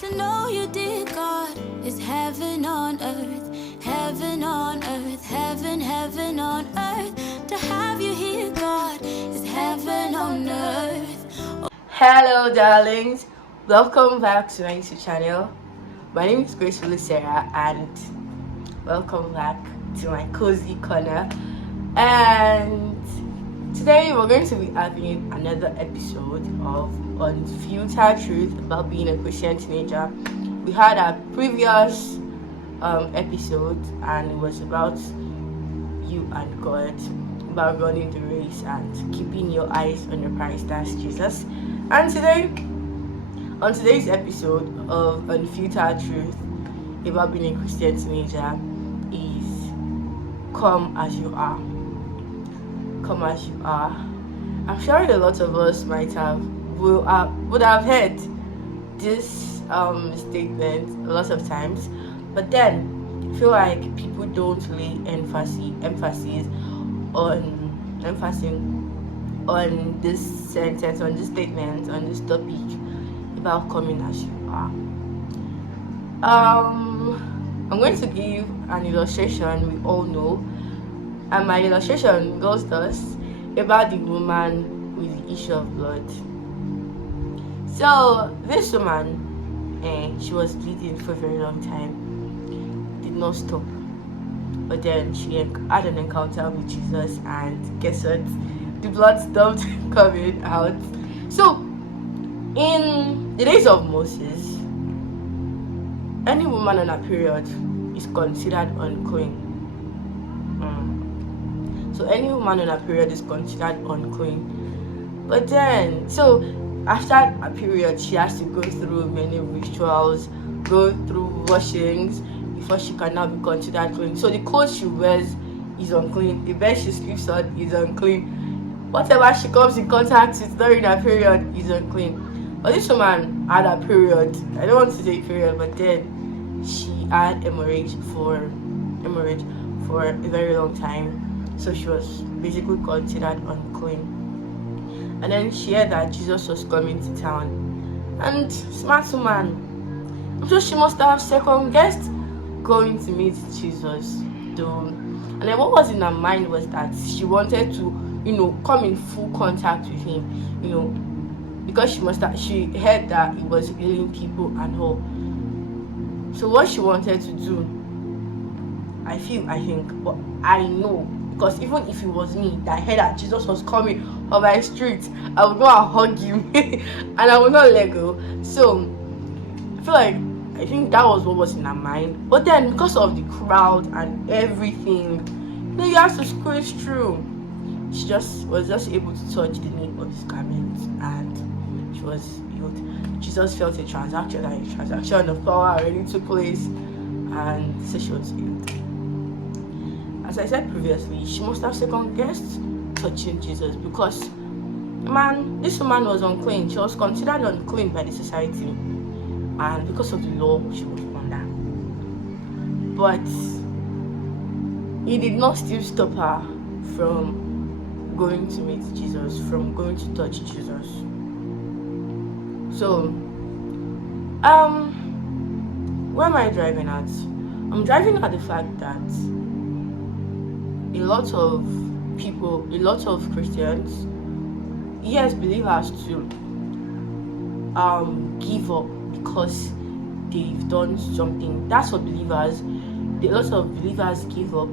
To know you, dear God, is heaven on earth, heaven on earth, heaven, heaven on earth. To have you here, God, is heaven on earth. Hello, darlings. Welcome back to my YouTube channel. My name is Grace Sarah, and welcome back to my cozy corner. And today we're going to be having another episode of Unfiltered Truth about being a Christian teenager. We had our previous episode, and it was about you and God, about running the race and keeping your eyes on the prize, that's Jesus. And today, on today's episode of Unfiltered Truth about being a Christian teenager, is come as you are. Come as you are. I'm sure a lot of us would have heard this statement a lot of times, but then I feel like people don't lay emphasis on this sentence, on this statement, on this topic about coming as you are. I'm going to give an illustration we all know, and my illustration goes thus: about the woman with the issue of blood. So this woman, she was bleeding for a very long time, did not stop, but then she had an encounter with Jesus, and guess what? The blood stopped coming out. So in the days of Moses, any woman on a period is considered unclean. So any woman on a period is considered unclean. But then, so after a period, she has to go through many rituals, go through washings before she can now be considered clean. So the clothes she wears is unclean, the bed she sleeps on is unclean, whatever she comes in contact with during her period is unclean. But this woman had a period. I don't want to say period, but then she had hemorrhage for a very long time. So she was basically considered unclean. And then she heard that Jesus was coming to town. And smart woman, I'm sure she must have second guessed going to meet Jesus though. And then what was in her mind was that she wanted to, come in full contact with him, because she heard that he was healing people and all. So what she wanted to do, I think, but I know, because even if it was me that heard that Jesus was coming on my street, I would go and hug him and I would not let go. So I think that was what was in her mind. But then because of the crowd and everything, you have to squeeze through. She was just able to touch the nape of his garment, and she was healed. Jesus felt a transaction of power already took place, and so she was healed. As I said previously, she must have second guessed touching Jesus, because this woman was unclean. She was considered unclean by the society, and because of the law she was under. But it did not still stop her from going to meet Jesus, from going to touch Jesus. So where am I driving at? I'm driving at the fact that a lot of people, a lot of Christians, yes, believers too, give up because they've done something. That's what believers, a lot of believers give up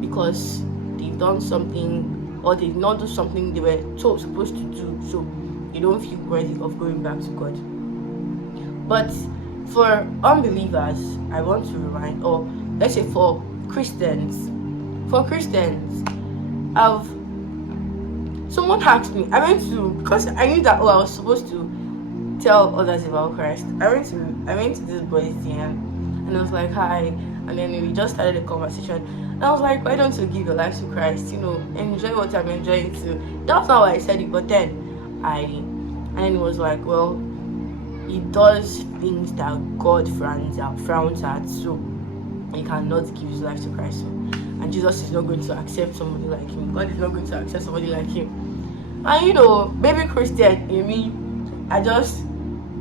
because they've done something, or they did not do something they were supposed to do, so they don't feel worthy of going back to God. But for unbelievers, I want to remind, or let's say for Christians, someone asked me, because I knew that I was supposed to tell others about Christ. I went to this boy's DM, and I was like, hi, and then we just started a conversation. And I was like, why don't you give your life to Christ? Enjoy what I'm enjoying too. That's not why I said it, but then he was like, well, he does things that God frowns at, so he cannot give his life to Christ. And Jesus is not going to accept somebody like him. God is not going to accept somebody like him. And baby Christian in me, I just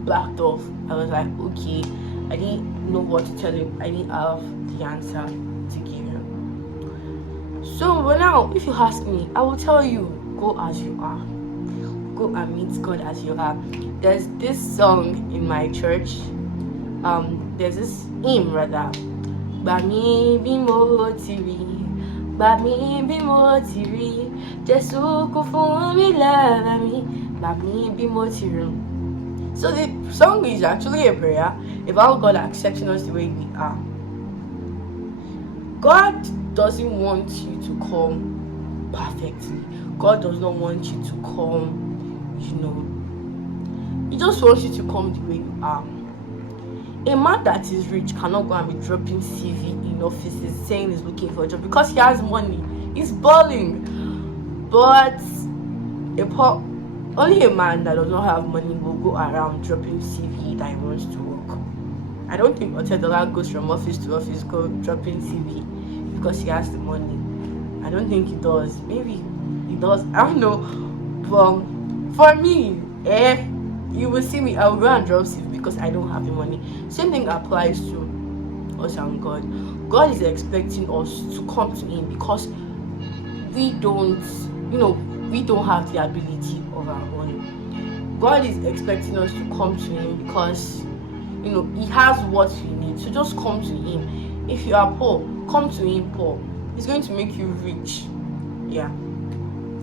backed off. I was like, okay, I didn't know what to tell him. I didn't have the answer to give him. So but now, if you ask me, I will tell you, go as you are. Go and meet God as you are. There's this song in my church. There's this hymn rather. Bami bimo tiri, bami bimo tiri, Jesu kufu mi levami, bami bimo tiri. So the song is actually a prayer about God accepting us the way we are. God doesn't want you to come perfectly. God does not want you to come, He just wants you to come the way you are. A man that is rich cannot go and be dropping CV in offices saying he's looking for a job because he has money. He's balling. But only a man that does not have money will go around dropping CV that he wants to work. I don't think $100 goes from office to office dropping CV because he has the money. I don't think he does. Maybe he does. I don't know. But for me, you will see me, I will go and drop CV because I don't have the money. Same thing applies to us and God. God is expecting us to come to Him because we don't have the ability of our own. God is expecting us to come to Him because He has what we need. So just come to Him. If you are poor, come to Him poor. It's going to make you rich. Yeah,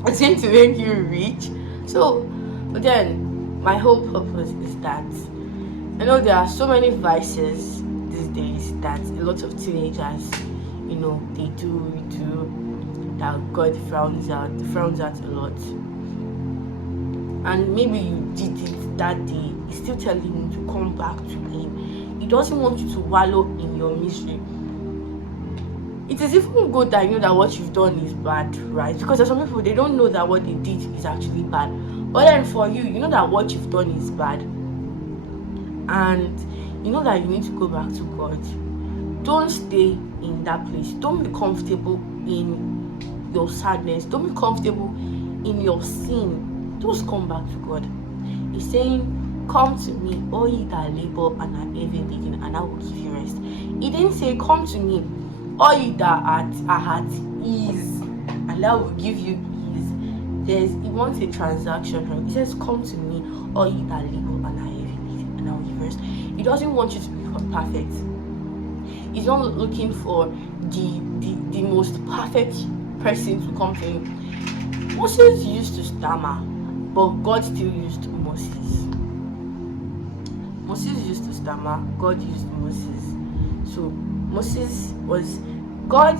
it's going to make you rich. So, but then my whole purpose is that I know there are so many vices these days that a lot of teenagers, they do that God frowns at a lot. And maybe you did it that day. He's still telling you to come back to Him. He doesn't want you to wallow in your misery. It is even good that you know that what you've done is bad, right? Because there's some people, they don't know that what they did is actually bad. But then for you, you know that what you've done is bad. And you know that you need to go back to God. Don't stay in that place. Don't be comfortable in your sadness. Don't be comfortable in your sin. Just come back to God. He's saying, come to me, all ye that labor and are heavy laden, and I will give you rest. He didn't say, come to me, all ye that are at ease, and I will give you ease. He wants a transaction. He says, come to me, all ye that labor and are heavy laden, and I will give you rest. He doesn't want you to be perfect. He's not looking for the most perfect person to come to him. Moses used to stammer, but God still used Moses. Moses used to stammer, God used Moses. So Moses was God,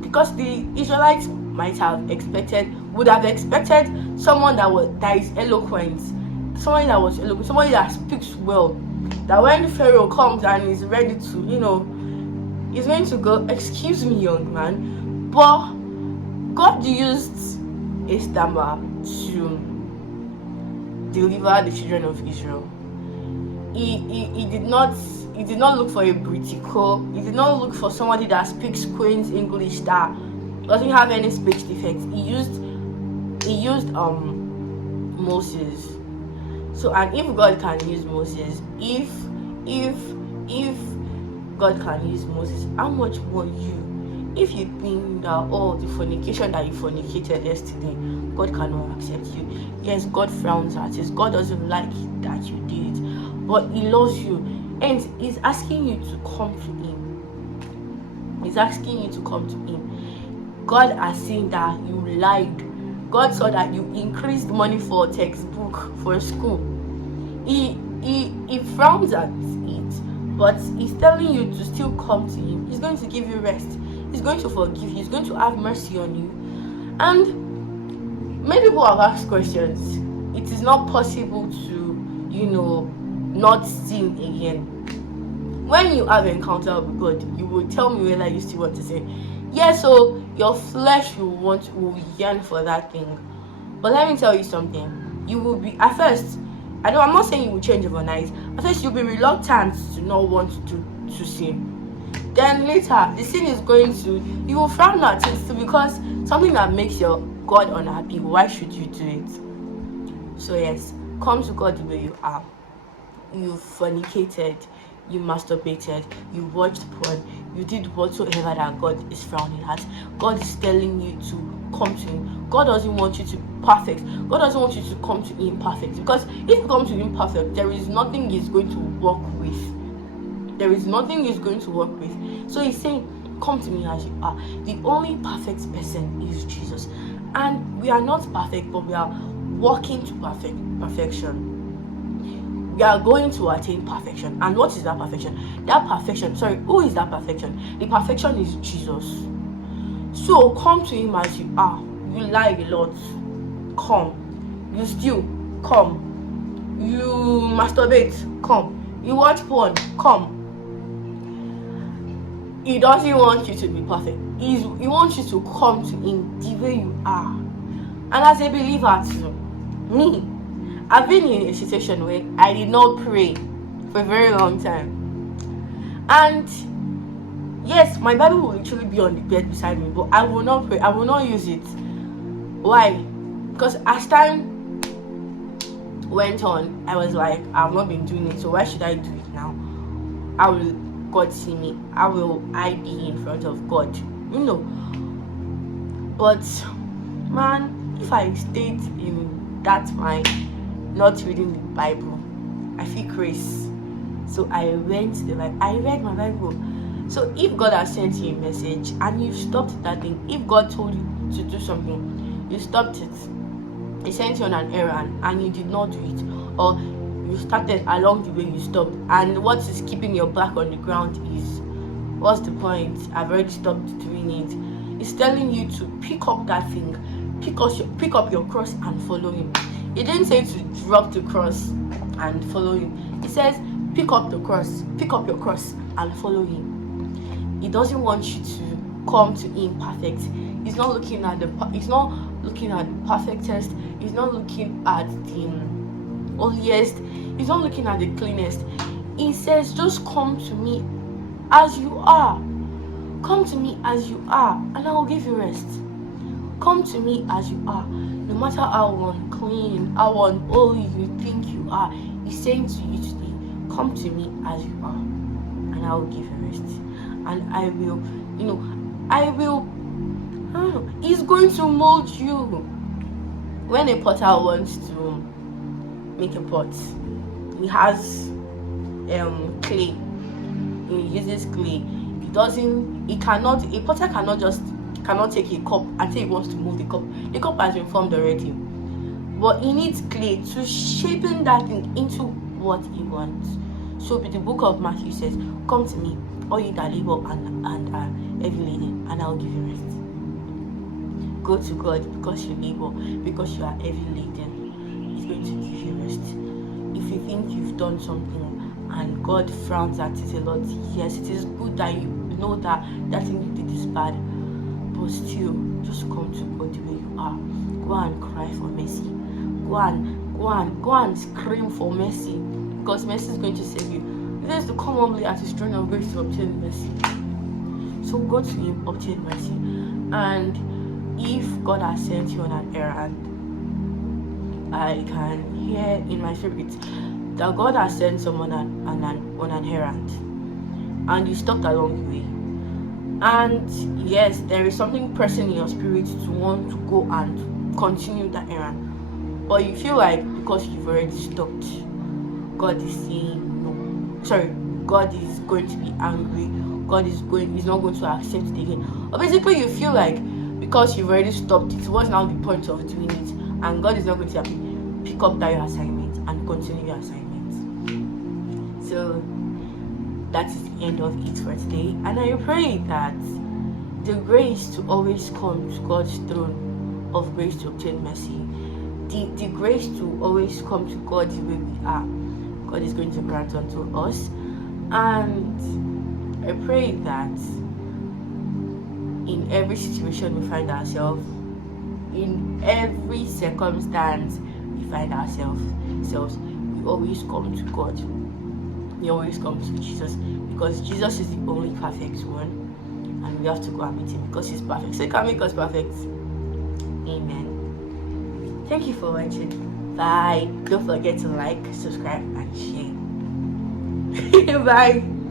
because the Israelites would have expected someone that is eloquent, somebody that speaks well, that when the Pharaoh comes and is ready to, he's going to go, excuse me, young man. But God used a stammer to deliver the children of Israel. He did not look for a Britico. He did not look for somebody that speaks Queen's English that doesn't have any speech defects. He used Moses. So, and if God can use Moses, if God can use Moses, how much more you? If you think that the fornication that you fornicated yesterday, God cannot accept you. Yes, God frowns at it. God doesn't like that you did it, but He loves you, and He's asking you to come to Him. He's asking you to come to Him. God has seen that you lied. God saw that you increased money for a textbook for school. He frowns at it, but He's telling you to still come to Him. He's going to give you rest. He's going to forgive you. He's going to have mercy on you. And many people have asked questions. It is not possible to, not sin again. When you have an encounter with God, you will tell me whether you still want to sin. Yes, so your flesh will yearn for that thing. But let me tell you something. You will be, at first, I'm not saying you will change overnight. At first, you'll be reluctant to not want to sin. Then later, the sin is you will frown at it because something that makes your God unhappy. Why should you do it? So yes, come to God the way you are. you fornicated, you masturbated, you watched porn, you did whatsoever that God is frowning at, God is telling you to come to Him. God doesn't want you to be perfect. God doesn't want you to come to Him perfect, because if you come to Him perfect, there is nothing He's going to work with. There is nothing He's going to work with. So He's saying, come to me as you are. The only perfect person is Jesus. And we are not perfect, but we are walking to perfection. We are going to attain perfection. And what is that perfection? Who is that perfection? The perfection is Jesus. So come to Him as you are. You lie a lot, come. You steal, come. You masturbate, come. You watch porn, come. He doesn't want you to be perfect. He wants you to come to Him the way you are. And as a believer too, me, I've been in a situation where I did not pray for a very long time. And yes, my Bible will literally be on the bed beside me, but I will not pray. I will not use it. Why? Because as time went on, I was like, I've not been doing it, so why should I do it now? How will God see me? How will I be in front of God? You know. But man, if I stayed in that mind, not reading the Bible, I feel grace. So I read my Bible. So if God has sent you a message and you've stopped that thing, if God told you to do something, you stopped it. He sent you on an errand and you did not do it, or you started along the way you stopped, and what is keeping your back on the ground is, what's the point? I've already stopped doing it. It's telling you to pick up that thing, pick up your cross and follow Him. He didn't say to drop the cross and follow Him. He says pick up your cross and follow Him. He doesn't want you to come to Him perfect. He's not looking at the perfectest. He's not looking at the holiest. He's not looking at the cleanest. He says, just come to me as you are. Come to me as you are, and I will give you rest. Come to me as you are. No matter how unclean, how unholy you think you are, He's saying to you today, come to me as you are, and I will give you rest. And I will, He's going to mold you. When a potter wants to make a pot, he has clay. He uses clay. A potter cannot take a cup and say he wants to move the cup. The cup has been formed already, but he needs clay to shapen that thing into what he wants. So the book of Matthew says, come to me, all you that labor and are heavy laden, and I'll give you rest. Go to God because you labor, because you are heavy laden. He's going to give you rest. If you think you've done something and God frowns at it a lot, yes, it is good that you know that thing you did is bad, but still, just come to God the way you are. Go and cry for mercy. Go and scream for mercy, because mercy is going to save you. It is to come humbly at His throne of grace to obtain mercy. So go to Him, obtain mercy. And if God has sent you on an errand, I can hear in my spirit that God has sent someone on an errand, and you stopped along the way. And yes, there is something pressing in your spirit to want to go and continue that errand, but you feel like because you've already stopped, God is saying no. Sorry, God is going to be angry. He's not going to accept it again. Or basically, you feel like because you've already stopped it, what's now the point of doing it? And God is not going to pick up that your assignment and continue your assignment. So that is the end of it for today. And I pray that the grace to always come to God's throne of grace to obtain mercy, the grace to always come to God the way we are, God is going to grant unto us. And I pray that in every situation we find ourselves, in every circumstance we find ourselves, we always come to God. We always come to Jesus, because Jesus is the only perfect one, and we have to go and meet Him because He's perfect. So He can make us perfect. Amen. Thank you for watching. Bye. Don't forget to like, subscribe, and share. Bye.